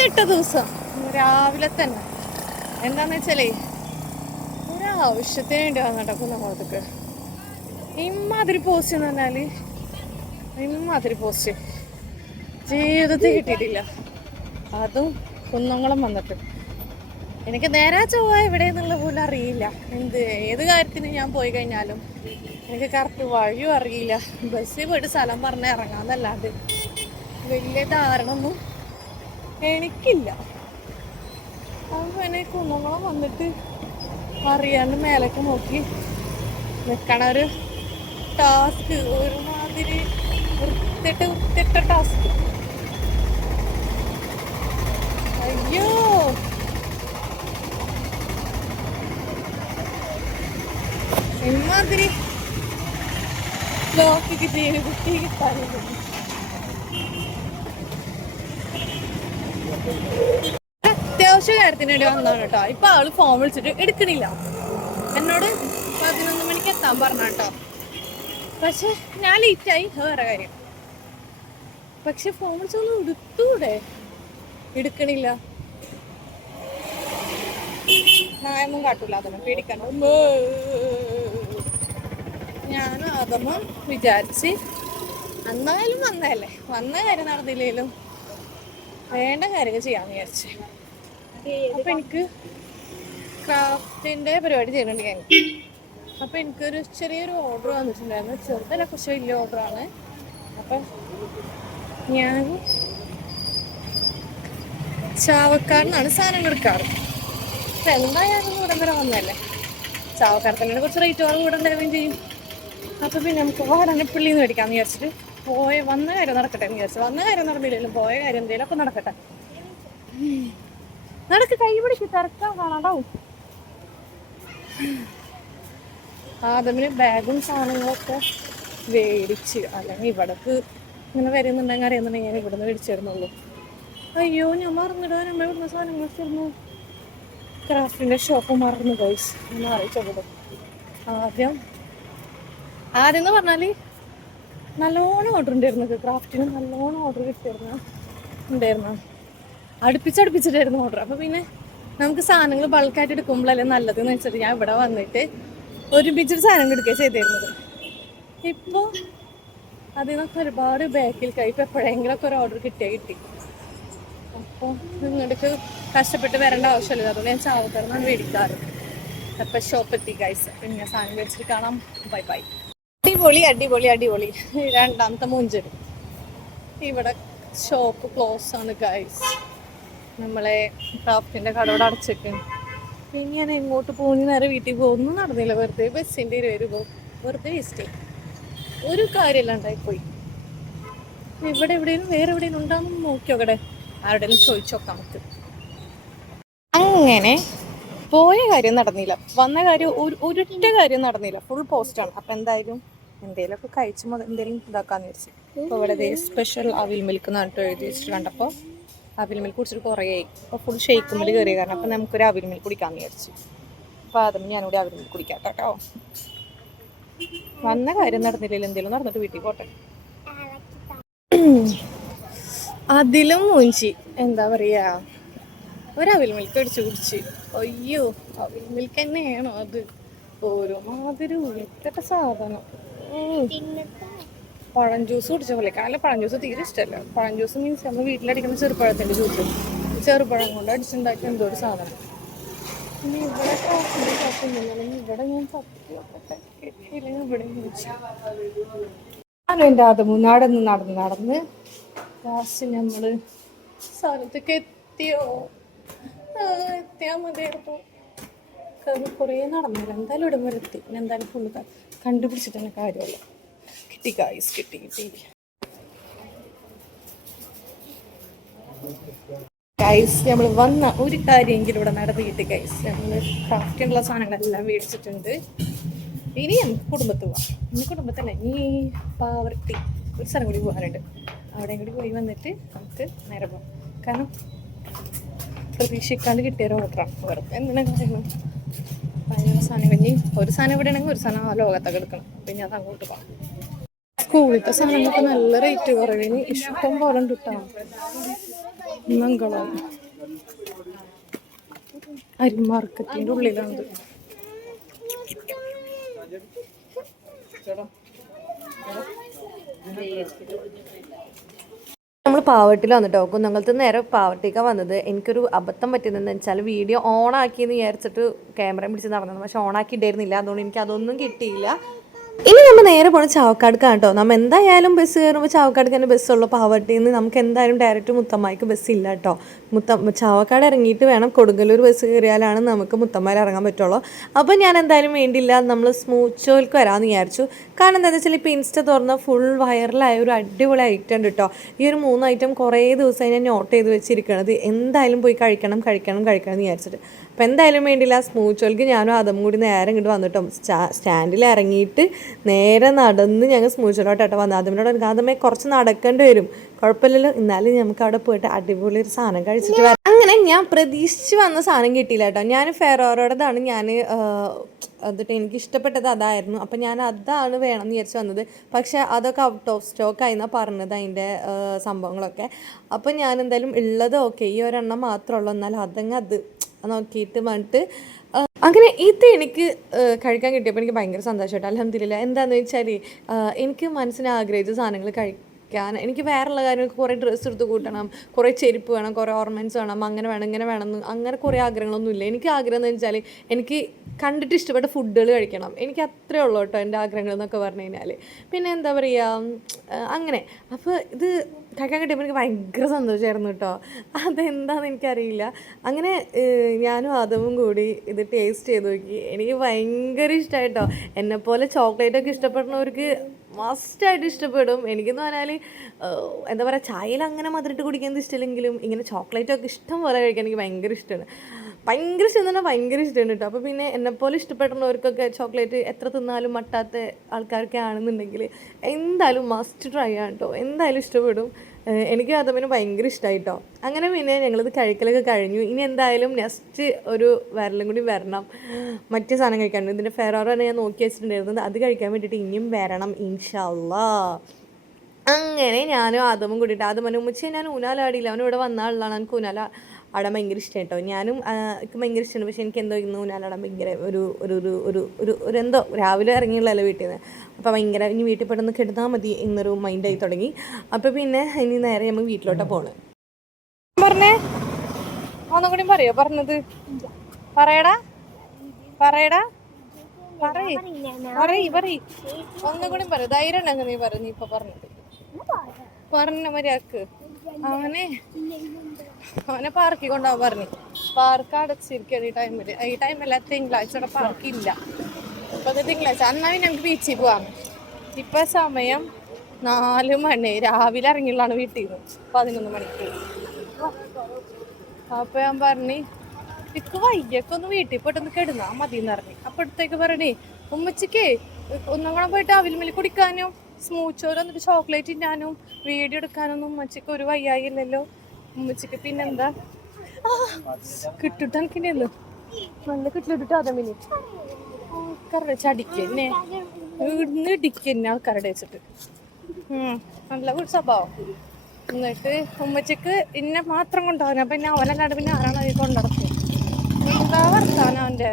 വൃത്തിയിട്ട ദിവസം രാവിലെ തന്നെ എന്താന്ന് വെച്ചാലേ ഒരാവശ്യത്തിന് വേണ്ടി വന്നിട്ടോ കുന്നംകുളത്തേക്ക്. ഇമ്മാതിരി പോസ്റ്റ് എന്ന് പറഞ്ഞാല് ഇമ്മാതിരി പോസ്റ്റ് ജീവിതത്തിൽ കിട്ടിയിട്ടില്ല. അതും കുന്നംകുളം വന്നിട്ട് എനിക്ക് നേരെ ചൊവ്വ എവിടെയെന്നുള്ള പോലും അറിയില്ല. ഏത് കാര്യത്തിന് ഞാൻ പോയി കഴിഞ്ഞാലും എനിക്ക് കറക്റ്റ് വഴിയും അറിയില്ല. ബസ്സിൽ പോയിട്ട് സ്ഥലം പറഞ്ഞ് ഇറങ്ങാന്നല്ലാണ്ട് വലിയ ധാരണ ഒന്നും എനിക്കില്ല. അപ്പോൾ എന്നെ കുന്നംകുളം വന്നിട്ട് അറിയാണ്ട് മേലേക്ക് നോക്കി നിൽക്കണ ഒരു ടാസ്ക്, ഒരുമാതിരി വൃത്തിട്ട ടാസ്ക്. അയ്യോ ഇമാതിരി ലോക്കിക്ക് തീരെ കുട്ടി കിട്ടാനില്ല. അത്യാവശ്യ കാര്യത്തിന് വേണ്ടി വന്നതാണ് കേട്ടോ. ഇപ്പൊ ആള് ഫോൺ വിളിച്ചിട്ട് എടുക്കണില്ല. എന്നോട് 11 മണിക്ക് എത്താൻ പറഞ്ഞ കേട്ടോ. പക്ഷെ ഞാൻ ലേറ്റായി, വേറെ കാര്യം. പക്ഷെ ഫോൺ വിളിച്ചൊന്നും എടുത്തൂടെ, എടുക്കണില്ല. ഞാനൊന്നും കാട്ടൂല, അതൊന്നും പേടിക്കണം. ഞാനും അതൊന്നും വിചാരിച്ച് എന്നാലും വന്നതല്ലേ, വന്ന കാര്യം നടന്നില്ലേലും വേണ്ട കാര്യങ്ങൾ ചെയ്യാന്ന് വിചാരിച്ചു. അപ്പൊ എനിക്ക് ക്രാഫ്റ്റിന്റെ പരിപാടി ചെയ്യുന്നുണ്ട് ഞാൻ. അപ്പൊ എനിക്കൊരു ചെറിയൊരു ഓർഡർ വന്നിട്ടുണ്ടായിരുന്നു. ചെറുതല്ല, കുറച്ച് വലിയ ഓർഡറാണ്. അപ്പൊ ഞാൻ ചാവക്കാടിനാണ് സാധനങ്ങൾ എടുക്കാറ്. അപ്പൊ എന്തായാലും ഇവിടം വരെ വന്നല്ലേ, ചാവക്കാടത്തിൻ്റെ കുറച്ച് റേറ്റ് കൂടെ തരുകയും ചെയ്യും. അപ്പൊ പിന്നെ നമുക്ക് വാടനപ്പള്ളിന്ന് മേടിക്കാന്ന് വിചാരിച്ചിട്ട് വന്ന കാര്യം നടക്കട്ടെ എന്ന് വിചാരിച്ചു. വന്ന കാര്യം നടന്നില്ലെങ്കിലും പോയ കാര്യം എന്തെങ്കിലും ഒക്കെ നടക്കട്ടെ. നടക്ക്, കൈ പിടിക്ക്, തിരക്കാൻ കാണാണ്ടാവും. ആദമിന് ബാഗും സാധനങ്ങളൊക്കെ മേടിച്ച്, അല്ലെങ്കിൽ ഇവിടക്ക് ഇങ്ങനെ വരുന്നുണ്ടെങ്കിൽ അറിയുന്നുണ്ടെങ്കിൽ ഞാൻ ഇവിടുന്ന് മേടിച്ചിരുന്നുള്ളൂ. അയ്യോ, ഞാൻ മറന്നിടാൻ നമ്മൾ ഇവിടുന്ന് സാധനങ്ങൾ വെച്ചിരുന്നു. ക്രാഫ്റ്റിന്റെ ഷോപ്പ് മറന്നു ഗൈസ്, ഒന്ന് അറിയിച്ചോളൂ. ആദ്യം എന്ന് പറഞ്ഞാല് നല്ലോണം ഓർഡർ ഉണ്ടായിരുന്നു. ക്രാഫ്റ്റിന് നല്ലോണം ഓർഡർ ഉണ്ടായിരുന്നു. അടുപ്പിച്ചിട്ടായിരുന്നു ഓർഡർ. അപ്പൊ പിന്നെ നമുക്ക് സാധനങ്ങൾ ബൾക്കായിട്ട് എടുക്കുമ്പോഴല്ലേ നല്ലതെന്ന് വെച്ചിട്ട് ഞാൻ ഇവിടെ വന്നിട്ട് ഒരുമിച്ചൊരു സാധനം എടുക്കുക ചെയ്തിരുന്നത്. ഇപ്പോൾ അതിൽ നിന്നൊക്കെ ഒരുപാട് ബാക്കിൽ കഴിപ്പ് എപ്പോഴെങ്കിലൊക്കെ ഒരു ഓർഡർ കിട്ടി. അപ്പോൾ നിങ്ങൾക്ക് കഷ്ടപ്പെട്ട് വരേണ്ട ആവശ്യമില്ല. അതുകൊണ്ട് ഞാൻ ചാവക്കാരനാണ് മേടിക്കാറ്. അപ്പം ഷോപ്പ് എത്തി ഗൈസ്. പിന്നെ സാധനം മേടിച്ചിട്ട് കാണാം. Bye bye. അടിപൊളി രണ്ടാമത്തെ മൂഞ്ചല്. ഇവിടെ ഷോപ്പ് ക്ലോസ് ആണ് ഗൈസ്. നമ്മളെ ക്രാഫ്റ്റിന്റെ കടയോട് അടച്ചിട്ടുണ്ട്. പിന്നെ ഞാൻ എങ്ങോട്ട് പോകുന്ന നേരെ വീട്ടിൽ പോകുന്നു നടന്നില്ല. വെറുതെ ബസ്സിന്റെ 20 രൂപ വെറുതെ വേസ്റ്റ്. ഒരു കാര്യമില്ലാണ്ടായിപ്പോയി. ഇവിടെ എവിടെയും വേറെ എവിടെയും ഉണ്ടാകുന്നു നോക്കിയോക്കടെ, ആരുടെയും ചോദിച്ചോക്കാം നമുക്ക്. അങ്ങനെ പോയ കാര്യം നടന്നില്ല, വന്ന കാര്യം ഒരൊറ്റ കാര്യം നടന്നില്ല. ഫുൾ പോസ്റ്റാണ്. അപ്പം എന്തെങ്കിലുമൊക്കെ കഴിച്ച് എന്തെങ്കിലും ഇതാക്കാന്ന് വിചാരിച്ചു. അപ്പോൾ ഇവിടെ സ്പെഷ്യൽ അവിൽ മിൽക്ക് എന്നിട്ട് എഴുതി വെച്ചിട്ട് കണ്ടപ്പോൾ അവിൽ മിൽക്ക് കുടിച്ചിട്ട് കുറേ ആയി. അപ്പോൾ ഫുൾ ഷെയ്ക്കുമ്പിൽ കയറിയ കാരണം അപ്പം നമുക്കൊരു അവിൽ മിൽക്ക് കുടിക്കാമെന്ന് വിചാരിച്ചു. അപ്പോൾ അതും ഞാനിവിടെ അവിൽ മിൽക്ക് കുടിക്കാം കേട്ടോ. വന്ന കാര്യം നടന്നില്ലല്ലോ, എന്തെങ്കിലും നടന്നിട്ട് വീട്ടിൽ പോട്ടെ. അതിലും മൂഞ്ചി എന്താ പറയാ, ഒരു അവിൽ മിൽക്ക് അടിച്ചു കുടിച്ച്. അയ്യോ, അവിൽ മിൽക്ക് തന്നെയാണോ അത്? ഒരുമാതിരി ഉരുട്ട സാധനം. പഴം ജ്യൂസ് കുടിച്ച പോലെ. കാരണം പഴം ജ്യൂസ് തീരെ ഇഷ്ടമല്ല. പഴം ജ്യൂസ് മീൻസ് നമ്മൾ വീട്ടിലടിക്കുന്ന ചെറുപ്പഴത്തിൻ്റെ ജ്യൂസ്, ചെറുപഴം കൊണ്ട് അടിച്ചുണ്ടാക്കിയ എന്തോ ഒരു സാധനം. പിന്നെ ഇവിടെ ഇവിടെ ഞാൻ കിട്ടിയില്ലെങ്കിൽ ഇവിടെ ഞാനും എൻ്റെ ആദമു നടന്ന് ലാസ്റ്റ് നമ്മൾ സ്ഥലത്തേക്ക് എത്തിയാൽ മതിയായിരുന്നു. കുറേ നടന്നില്ല, എന്തായാലും ഇവിടെ വരെ എത്തി. പിന്നെ എന്തായാലും ഫുള്ള് കണ്ടുപിടിച്ചിട്ട് തന്നെ കാര്യമല്ല. കിട്ടി ഗൈസ്, കിട്ടി. ഗൈസ്, നമ്മൾ വന്ന ഒരു കാര്യമെങ്കിലും ഇവിടെ നടന്ന് കിട്ടി ഗൈസ്. നമ്മൾ ക്രാഫ്റ്റിനുള്ള സാധനങ്ങളെല്ലാം മേടിച്ചിട്ടുണ്ട്. ഇനി നമുക്ക് കുടുംബത്ത് പോവാം. ഇനി കുടുംബത്തല്ല, ഇനി പാവർട്ടി ഒരു സ്ഥലം കൂടി പോകാനുണ്ട്. അവിടെയും കൂടി പോയി വന്നിട്ട് നമുക്ക് നേരെ പോകാം. കാരണം പ്രതീക്ഷിക്കാണ്ട് കിട്ടിയൊരു ഓർഡറാണ്. വെറുതെ എന്തിനാ കാര്യങ്ങൾ ഭയങ്കര സാധനം കഴിഞ്ഞ് ഒരു സാധനം ഇവിടെ ആണെങ്കിൽ ഒരു സാധനം ആ ലോകത്തൊക്കെ എടുക്കണം. പിന്നെ അത് അങ്ങോട്ട് പോകാം. സ്കൂളിലത്തെ സാധനങ്ങളൊക്കെ നല്ല റേറ്റ് കുറവിന് ഇഷ്ടം പോലെ കിട്ടാം. മംഗളം അരി മാർക്കറ്റിന്റെ ഉള്ളിലാണ്. നമ്മൾ പാവട്ടിൽ വന്നിട്ടോ, കുന്നംകുളത്ത് നേരെ പാവട്ടിക്കാണ് വന്നത്. എനിക്കൊരു അബദ്ധം പറ്റിയതെന്ന് വെച്ചാൽ വീഡിയോ ഓൺ ആക്കിയെന്ന് വിചാരിച്ചിട്ട് ക്യാമറ പിടിച്ച് നടന്നത്, പക്ഷെ ഓൺ ആക്കി ഇട്ടായിരുന്നില്ല. അതുകൊണ്ട് എനിക്ക് അതൊന്നും കിട്ടിയില്ല. ഇനി നമ്മൾ നേരെ പോകണം ചാവക്കാടുക്കാണ് കേട്ടോ. നമ്മൾ എന്തായാലും ബസ് കയറുമ്പോൾ ചാവക്കാടുക്ക് തന്നെ ബസ്സുള്ളൂ. പാവട്ടിയിൽ നിന്ന് നമുക്ക് എന്തായാലും ഡയറക്റ്റ് മുത്തമ്മായിക്ക് ബസ്സില്ല കേട്ടോ. ചാവക്കാട് ഇറങ്ങിയിട്ട് വേണം കൊടുങ്ങല്ലൂർ ബസ് കയറിയാലാണ് നമുക്ക് മുത്തമ്മയിൽ ഇറങ്ങാൻ പറ്റുള്ളൂ. അപ്പോൾ ഞാൻ എന്തായാലും വേണ്ടിയില്ല, നമ്മൾ സ്മൂച്ചോയിൽക്ക് വരാമെന്ന് വിചാരിച്ചു. കാരണം എന്താണെന്ന് വെച്ചാൽ ഇപ്പോൾ ഇൻസ്റ്റ തുറന്ന ഫുൾ വൈറലായ ഒരു അടിപൊളി ഐറ്റം ഉണ്ട് കേട്ടോ. ഈ ഒരു 3 ഐറ്റം കുറേ ദിവസമായി ഞാൻ നോട്ട് ചെയ്ത് വെച്ചിരിക്കണത്. എന്തായാലും പോയി കഴിക്കണം എന്ന് വിചാരിച്ചിട്ട്. അപ്പോൾ എന്തായാലും വേണ്ടിയില്ല, സ്മൂച്ചോയിൽക്ക് ഞാനും അതും കൂടി നേരെ ഇങ്ങോട്ട് വന്നിട്ടോ. സ്റ്റാൻഡിൽ ഇറങ്ങിയിട്ട് നേരെ നടന്ന് ഞങ്ങൾ സ്മൂച്ചോയിലോട്ടാട്ടോ വന്നത്. അതിനോട് എനിക്ക് ആദ്യമേ കുറച്ച് നടക്കേണ്ടി വരും, കുഴപ്പമില്ലല്ലോ. എന്നാലും നമുക്ക് അവിടെ പോയിട്ട് അടിപൊളി ഒരു സാധനം കഴിച്ചിട്ട് വരാം. അങ്ങനെ ഞാൻ പ്രതീക്ഷിച്ച് വന്ന സാധനം കിട്ടിയില്ല കേട്ടോ. ഞാൻ ഫെറോറോടേതാണ് ഞാൻ എന്നിട്ട് എനിക്ക് ഇഷ്ടപ്പെട്ടത് അതായിരുന്നു. അപ്പം ഞാൻ അതാണ് വേണമെന്ന് വിചാരിച്ച് വന്നത്. പക്ഷേ അതൊക്കെ ഔട്ട് ഓഫ് സ്റ്റോക്ക് ആയിന്നാണ് പറഞ്ഞത്, അതിൻ്റെ സംഭവങ്ങളൊക്കെ. അപ്പം ഞാൻ എന്തായാലും ഉള്ളത് ഓക്കെ, ഈ ഒരെണ്ണം മാത്രമേ ഉള്ളൂ, എന്നാലും അതങ്ങ് അത് നോക്കിയിട്ട് വന്നിട്ട് അങ്ങനെ ഇത് എനിക്ക് കഴിക്കാൻ കിട്ടിയപ്പോൾ എനിക്ക് ഭയങ്കര സന്തോഷമായിട്ട്. അൽഹംദുലില്ലാ. എന്താണെന്ന് വെച്ചാൽ എനിക്ക് മനസ്സിന് ആഗ്രഹിച്ച സാധനങ്ങൾ എനിക്ക് വേറെയുള്ള കാര്യങ്ങൾക്ക് കുറേ ഡ്രസ്സ് എടുത്ത് കൂട്ടണം, കുറേ ചെരുപ്പ് വേണം, കുറേ ഓർണമെൻറ്റ്സ് വേണം, അങ്ങനെ വേണം ഇങ്ങനെ വേണമെന്ന് അങ്ങനെ കുറേ ആഗ്രഹങ്ങളൊന്നുമില്ല. എനിക്ക് ആഗ്രഹം എന്ന് വെച്ചാൽ എനിക്ക് കണ്ടിട്ട് ഇഷ്ടപ്പെട്ട ഫുഡുകൾ കഴിക്കണം. എനിക്ക് അത്രേ ഉള്ളൂ കേട്ടോ എൻ്റെ ആഗ്രഹങ്ങൾ എന്നൊക്കെ പറഞ്ഞു കഴിഞ്ഞാൽ. പിന്നെ എന്താ പറയുക, അങ്ങനെ. അപ്പോൾ ഇത് കഴിക്കാൻ കിട്ടിയപ്പോൾ എനിക്ക് ഭയങ്കര സന്തോഷമായിരുന്നു കേട്ടോ. അതെന്താണെന്ന് എനിക്കറിയില്ല. അങ്ങനെ ഞാനും അതും കൂടി ഇത് ടേസ്റ്റ് ചെയ്ത് നോക്കി. എനിക്ക് ഭയങ്കര ഇഷ്ടമായിട്ടോ. എന്നെപ്പോലെ ചോക്ലേറ്റൊക്കെ ഇഷ്ടപ്പെടുന്നവർക്ക് മസ്റ്റായിട്ട് ഇഷ്ടപ്പെടും. എനിക്കെന്ന് പറഞ്ഞാൽ എന്താ പറയുക, ചായയിൽ അങ്ങനെ മധുരമിട്ട് കുടിക്കുന്നത് ഇഷ്ടമില്ലെങ്കിലും ഇങ്ങനെ ചോക്ലേറ്റൊക്കെ ഇഷ്ടം പോലെ കഴിക്കാൻ എനിക്ക് ഭയങ്കര ഇഷ്ടമാണ്. ഭയങ്കര ഇഷ്ടം തന്നെ ഭയങ്കര ഇഷ്ടമാണ് കേട്ടോ. അപ്പോൾ പിന്നെ എന്നെപ്പോലെ ഇഷ്ടപ്പെടുന്നവർക്കൊക്കെ ചോക്ലേറ്റ് എത്ര തിന്നാലും മട്ടാത്ത ആൾക്കാരൊക്കെ ആണെന്നുണ്ടെങ്കിൽ എന്തായാലും മസ്റ്റ് ട്രൈ ആണ് കേട്ടോ. എന്തായാലും ഇഷ്ടപ്പെടും. എനിക്ക് അതുപോലെ ഭയങ്കര ഇഷ്ടമായിട്ടോ. അങ്ങനെ പിന്നെ ഞങ്ങളിത് കഴിക്കലൊക്കെ കഴിഞ്ഞു. ഇനി എന്തായാലും നെക്സ്റ്റ് ഒരു വരലും കൂടി വരണം, മറ്റേ സാധനം കഴിക്കാനുണ്ട്. ഇതിൻ്റെ ഫെറോറോ ഞാൻ നോക്കി വെച്ചിട്ടുണ്ടായിരുന്നത്, അത് കഴിക്കാൻ വേണ്ടിയിട്ട് ഇനിയും വരണം ഇൻഷാ അല്ലാ. അങ്ങനെ ഞാനും ആദമും കൂടിയിട്ട്, ആദം പറഞ്ഞു ഉമ്മച്ചി ഞാൻ ഊനാലാടിയില്ല, അവൻ ഇവിടെ വന്ന ആളാണ്, എനിക്ക് ഊനാല ആടാൻ ഭയങ്കര ഇഷ്ടം കേട്ടോ. ഞാനും എനിക്ക് ഭയങ്കര ഇഷ്ടമാണ്. പക്ഷേ എനിക്ക് എന്തോ ഇന്ന് ഊനാലാടാൻ ഭയങ്കര ഒരു ഒരു ഒരു ഒരു ഒരു ഒരു എന്തോ രാവിലെ ഇറങ്ങിയുള്ളല്ലോ വീട്ടിൽ നിന്ന്. അപ്പോൾ ഭയങ്കര ഇനി വീട്ടിൽ പെട്ടെന്ന് കിടന്നാൽ മതി എന്നൊരു മൈൻഡായി തുടങ്ങി. അപ്പോൾ പിന്നെ ഇനി നേരെ നമ്മൾ വീട്ടിലോട്ടാണ് പോകണം. പറഞ്ഞേ ഒന്നും കൂടി പറയോ പറഞ്ഞത്? പറയടാ ഒന്നും കൂടി പറ. ധൈര്യം ഉണ്ടെങ്കിൽ നീ പറ. നീ ഇപ്പൊ പറഞ്ഞത് പറഞ്ഞ മര്യാദക്ക്. അവനെ പാർക്കിൽ കൊണ്ടുപോകാൻ പറഞ്ഞു. പാർക്ക് അടച്ചിരിക്കുകയാണ് ഈ ടൈമല്ല, തിങ്കളാഴ്ച ഇവിടെ പാർക്കില്ല. അപ്പൊ അത് തിങ്കളാഴ്ച അന്നാ ഞങ്ങൾക്ക് ബീച്ചിൽ പോവാം. ഇപ്പൊ സമയം 4 മണി, രാവിലെ ഇറങ്ങിയുള്ളതാണ് വീട്ടിൽ നിന്ന് 11 മണിക്ക്. അപ്പൊ ഞാൻ പറഞ്ഞു ഇക്ക് വൈകിയൊക്കെ ഒന്ന് വീട്ടിൽ പോയിട്ടൊന്ന് കിടന്നാ മതി എന്ന് പറഞ്ഞു. അപ്പോഴത്തേക്ക് പറഞ്ഞേ ഉമ്മച്ചിക്ക് ഒന്നും കൂടെ പോയിട്ട് അവിൽമിൽ കുടിക്കാനും സ്മൂച്ചോര് വന്നിട്ട് ചോക്ലേറ്റ് തിന്നാനും വീഡിയോ എടുക്കാനൊന്നും ഉമ്മച്ചിക്ക് ഒരു വയ്യായി ഇല്ലല്ലോ. ഉമ്മച്ചിക്ക് പിന്നെന്താ കിട്ടിട്ട് എനിക്കില്ലല്ലോ, നല്ല കിട്ടിലിട്ടിട്ട് അതമിനി ആൾക്കാരുടെ ചടിക്കന്നെ ഇന്ന് ഇടിക്കന്നെ ആൾക്കാരുടെ വെച്ചിട്ട്. നല്ല ഒരു സ്വഭാവം. എന്നിട്ട് ഉമ്മച്ചിക്ക് ഇന്നെ മാത്രം കൊണ്ടുപോകാൻ, പിന്നെ അവനല്ലാണ്ട് പിന്നെ ആരാണ് അതിൽ കൊണ്ടുനടക്കുക? എന്താ വർത്താനം അവൻ്റെ.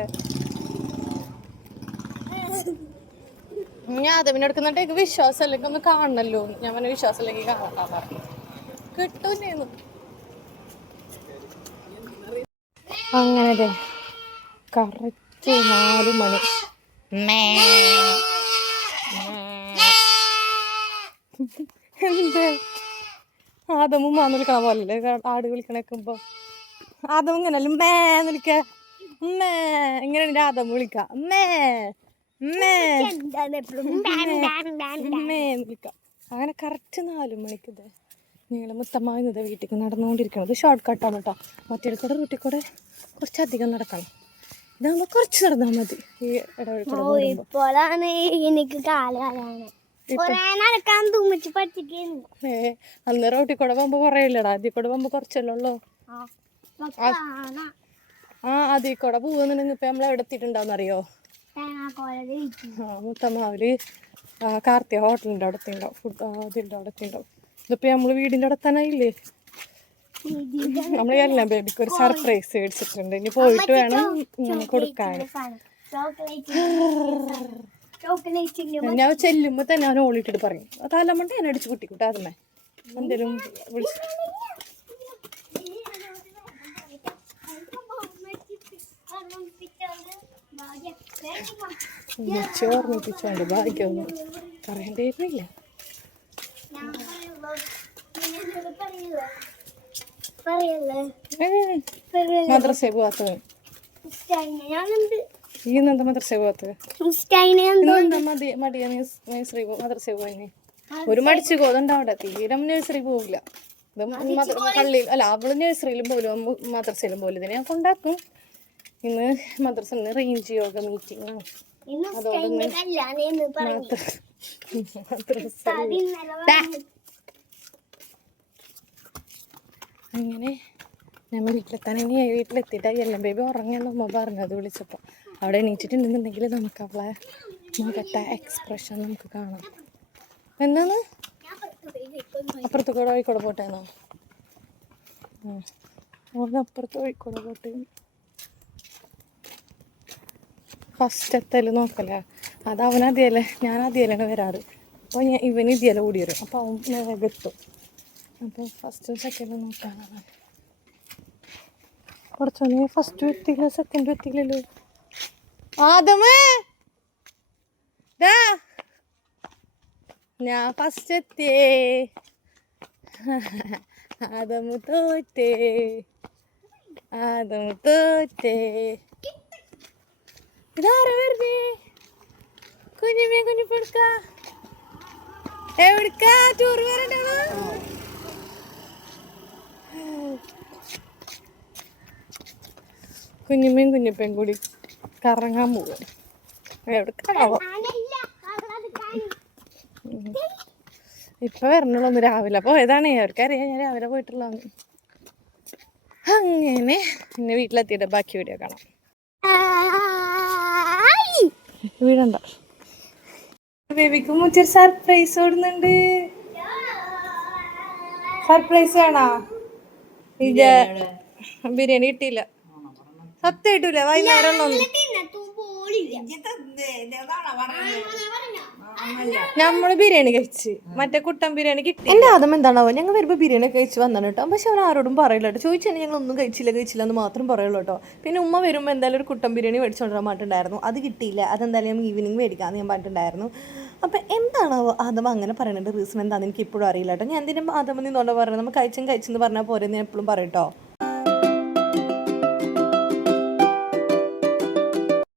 ഞാൻ അത് പിന്നെ എടുക്കുന്നിട്ട് എനിക്ക് വിശ്വാസം അല്ലെങ്കിൽ ഒന്ന് കാണണല്ലോ. ഞാൻ പിന്നെ വിശ്വാസം അല്ലെങ്കിൽ കാണാൻ പറഞ്ഞു കിട്ടൂന്നേന്ന്. അങ്ങനെ കറക്റ്റ് 4 മണി. എന്ത് ആദമും മാന്ന് വിളിക്കണ പോലല്ലേ ആട് വിളിക്കണേക്കുമ്പോ? ആദം ഇങ്ങനല്ല മേന്ന് വിളിക്ക, മേ ഇങ്ങനെ ആദം വിളിക്ക, വിളിക്ക. അങ്ങനെ കറക്റ്റ് 4 മണിക്ക് ഇത് ഞങ്ങൾ മുത്തമ്മാവിന്നത് വീട്ടിലേക്ക് നടന്നുകൊണ്ടിരിക്കണത്. ഷോർട്ട് കട്ടാണ് കേട്ടോ. മറ്റേടക്കൂടെ റൂട്ടിൽ കൂടെ കുറച്ചധികം നടക്കണം. ഇതാകുമ്പോൾ കുറച്ച് നടന്നാൽ മതി. ഈ അന്ന് റോട്ടിൽ കൂടെ പോകുമ്പോ കുറയില്ലടാ, അതിൽ കൂടെ പോകുമ്പോ കുറച്ചല്ലേ ഉള്ളൂ. അതിൽ കൂടെ പോകുന്നുണ്ടെങ്കിൽ ഇപ്പൊ നമ്മൾ എവിടെ എത്തിയിട്ടുണ്ടാവും അറിയോ? മുത്തമ്മാവില് കാർത്തിക ഹോട്ടലിൻ്റെ അവിടെ എത്തിണ്ടാവും, ഫുഡ് അതിൻ്റെ അവിടെ എത്തിണ്ടാവും. ഇതിപ്പോ നമ്മള് വീടിൻ്റെ അവിടെ തന്നെ ഇല്ലേ. നമ്മൾ എല്ലാ ബേബിക്ക് ഒരു സർപ്രൈസ് മേടിച്ചിട്ടുണ്ട്. ഇനി പോയിട്ട് വേണം ഇങ്ങനെ കൊടുക്കാൻ. ഞാൻ ചെല്ലുമ്പോ തന്നെ അവൻ ഓളിട്ടിട്ട് പറയും തലമുണ്ട് ഞാൻ അടിച്ചു കുട്ടിക്കൂട്ടെ അതുമേ എന്തേലും വിളിച്ചു ഓർമ്മിപ്പിച്ചോണ്ട് ഭാഗ്യമൊന്നും പറയേണ്ടിയിരുന്നില്ല. മദ്രസയിൽ പോവാത്തത് ഈ എന്താ മദ്രസയിൽ പോവാത്തത് മടിയ നഴ്സറി മദ്രസയിൽ പോയി ഒരു മടിച്ചു പോകുന്നുണ്ട് അവിടെ തീരം നഴ്സറി പോവില്ല. ഇത് പള്ളിയിൽ അല്ല അവള് നഴ്സറിയിലും പോലും മദ്രസയിലും പോലും ഇതിനെ ഞാൻ കൊണ്ടാക്കും. ഇന്ന് മദ്രസ റേഞ്ച് യോഗ മീറ്റിംഗ് അതോടൊന്ന് അങ്ങനെ നമ്മൾ വീട്ടിലെത്താനെങ്കിൽ വീട്ടിലെത്തിയിട്ട് എല്ലാം ബേബി ഉറങ്ങിയെന്ന് അമ്മ പറഞ്ഞത് വിളിച്ചപ്പോൾ അവിടെ എണീറ്റിട്ടുണ്ടെന്നുണ്ടെങ്കിൽ നമുക്ക് അവളെ മുഖത്തെ എക്സ്പ്രഷൻ നമുക്ക് കാണാം. എന്താണ് അപ്പുറത്ത് കൂടെ കോഴിക്കോട് പോട്ടേന്നോ? അപ്പുറത്ത് കോഴിക്കോട് പോട്ടെ. ഫസ്റ്റ് എത്തല് നോക്കല്ലേ അത് അവനാദ്യമല്ലേ ഞാൻ ആദ്യമല്ലാണ് വരാറ്. അപ്പോൾ ഇവന് ഇതിയല്ല ഓടി വരും അപ്പോൾ അവൻ വേഗം എത്തും. അപ്പോൾ ഫസ്റ്റും സെക്കൻഡും നോക്കാനാണ്. കുറച്ചോനെ ഫസ്റ്റും എത്തിയില്ല സെക്കൻഡും എത്തിയില്ലല്ലോ. ആദമേ ഞാൻ ഫസ്റ്റ് എത്തിയേ. ആദമു തോറ്റേ ആദമു തോറ്റേ. ഇതാരാ വരുന്നേ? കുഞ്ഞിമേ കുഞ്ഞിപ്പെടുക്ക എവിടുക്കാ ടൂർ വരണ്ടോ? കുഞ്ഞിമയും കുഞ്ഞിപ്പയും കൂടി കറങ്ങാൻ പോവാ. എവിടേക്കാണാവോ ഇപ്പൊ വരണുള്ളൂ. രാവിലെ പോയതാണ്. അവർക്കറിയാം ഞാൻ രാവിലെ പോയിട്ടുള്ളതാണ്. അങ്ങനെ പിന്നെ വീട്ടിലെത്തിയിട്ട് ബാക്കി വീഡിയോ കാണാം. വീടണ്ട ബേബിക്ക് മുച്ചൊരു സർപ്രൈസ് ഓടുന്നുണ്ട്. സർപ്രൈസ് വേണോ? ഇത് ബിരിയാണി കിട്ടിയില്ല. സത്യം കിട്ടൂല. വൈകുന്നേരം നമ്മള് ബിരിയാണി കഴിച്ച് മറ്റേ കുട്ടൻ ബിരിയാണി കിട്ടി. എന്റെ ആദ്യം എന്താണാവോ ഞങ്ങൾ വരുമ്പോ ബിരിയാണി കഴിച്ച് വന്നാണ് കേട്ടോ. പക്ഷെ അവൻ ആരോടും പറയില്ല കേട്ടോ. ചോദിച്ചാൽ ഞങ്ങൾ ഒന്നും കഴിച്ചില്ല എന്ന് മാത്രം പറയുള്ളൂ കേട്ടോ. പിന്നെ ഉമ്മ വരുമ്പോൾ എന്തായാലും ഒരു കുട്ടൻ ബിരിയാണി മേടിച്ചോണ്ടിരാൻ പറഞ്ഞിട്ടുണ്ടായിരുന്നു. അത് കിട്ടിയില്ല. അതെന്തായാലും ഞാൻ ഈവനിങ് മേടിക്കാമെന്ന് ഞാൻ പറഞ്ഞിട്ടുണ്ടായിരുന്നു. അപ്പം എന്താണാവോ ആദം അങ്ങനെ പറയുന്നുണ്ട്. റീസൺ എന്താണെന്ന് എനിക്ക് ഇപ്പോഴും അറിയില്ല കേട്ടോ. ഞാൻ എന്തിനും ആദം നിന്നോണ്ട് പറയുന്നത് നമ്മൾ കഴിച്ചെന്ന് പറഞ്ഞാൽ പോരെ ഞാൻ എപ്പോഴും പറയും കേട്ടോ.